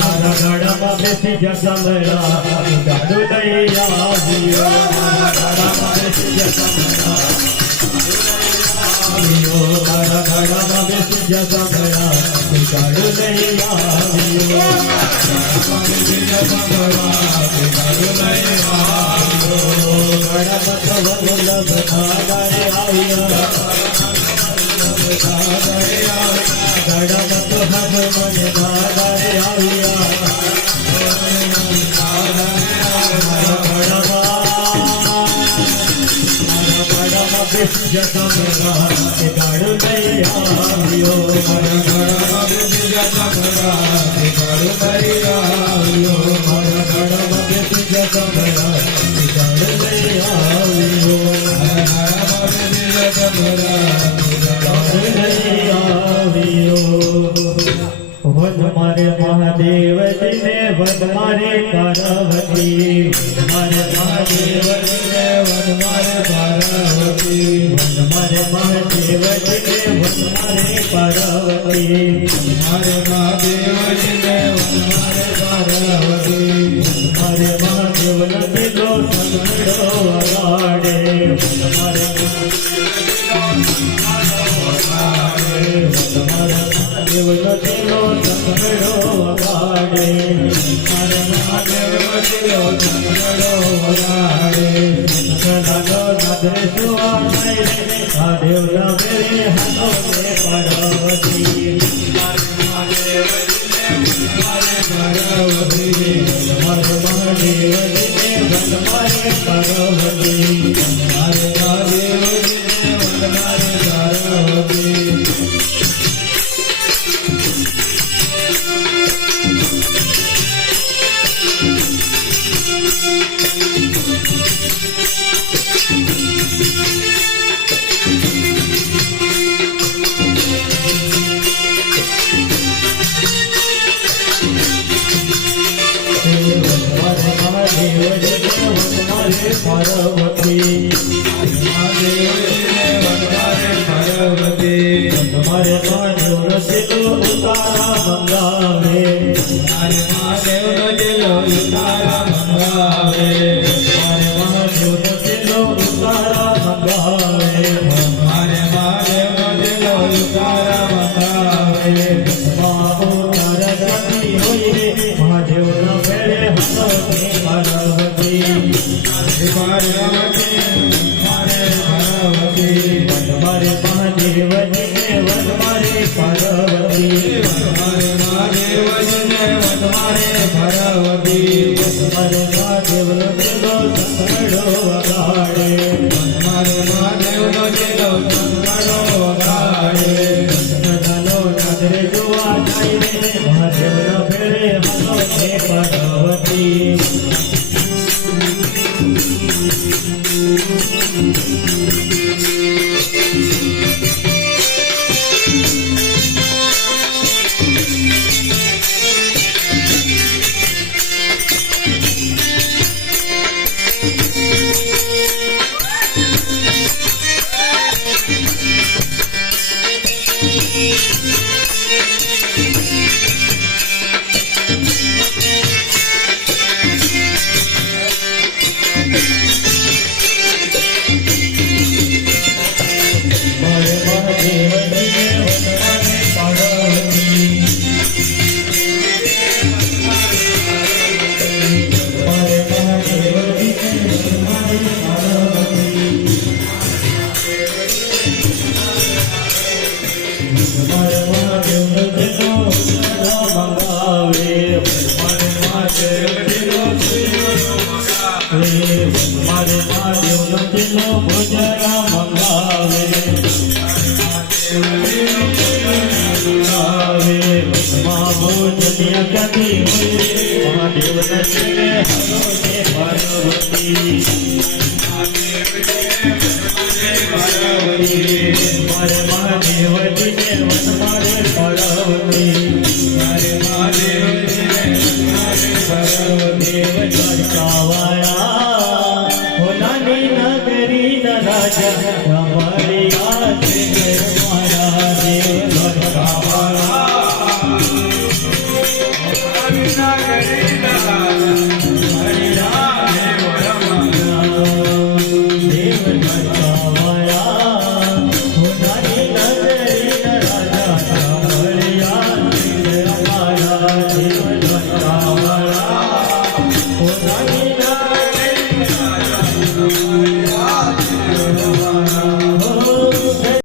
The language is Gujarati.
મારા ગાડામાં બેસી જતા મેળા ગાડું લઈ આવ્યો મારા ગાડામાં બેસી જતા મેળા મારા ગાડામાં બેસી જતા મેળા ગાડું લઈ આવ્યો જતા મેળા એ ગાડું લઈ આવ્યો મારા ગાડામાં બેસી જતા મેળા એ ગાડું લઈ આવ્યો મારા ગાડામાં બેસી જતા મેળા એ ગાડું લઈ આવ્યો મારા ગાડામાં બેસી જતા મેળા એ ગાડું લઈ આવ્યો વન મારે મહાદેવજીને વન મારે પાર્વતી મારે મહાદેવજીને વન મારે પાર્વતી વન મારે મહાદેવજીને વન મારે પાર્વતી મારે મહાદેવજીને વન મારે પાર્વતી મારે મહાદેવ નથી તો સદમેળો વગાડે મારે મહાદેવ નથી લો સદમેળો વગાડે મારે મહાદેવ નથી લો સદમેળો વગાડે મહાદેવ ના મેરે હાથો મે પાર્વતી મારે મહાદેવજીને મારે પાર્વતી મારે મહાદેવજીને વન મારે પાર્વતી મારે મહાદેવજીને વન મારે પાર્વતી તમારે મહાદેવ રસીલો ઉતારા મંગાવે મારે મહાદેવ રસીલો ઉતારા મંગાવે મારે મહાદેવ રસીલો ઉતારા મંગાવે મારે મહાદેવ રસીલો ઉતારા મંગાવે બાબુ તારા ગતિ હોય મહાદેવ ના મેળે હસો કે પાર્વતી મારે મારે મહાદેવજીને વન મારે પાર્વતી મારે મહાદેવજીને વન મારે પાર્વતી મારે મહાદેવનો જેલો સંગડો વગાડે મારે મહાદેવનો જેલો સંગડો વગાડે દાદાનો નાદરે જોવા જાય મહાદેવના ભેળે હસો છે પાર્વતી મારે મહાદેવ નદીનો ભોજરા મંગાવે ભોજનિયા ક્યાંથી હોય મહાદેવ નદીને હરો છે પાર્વતી મારે મહાદેવજીને વન મારે પાર્વતી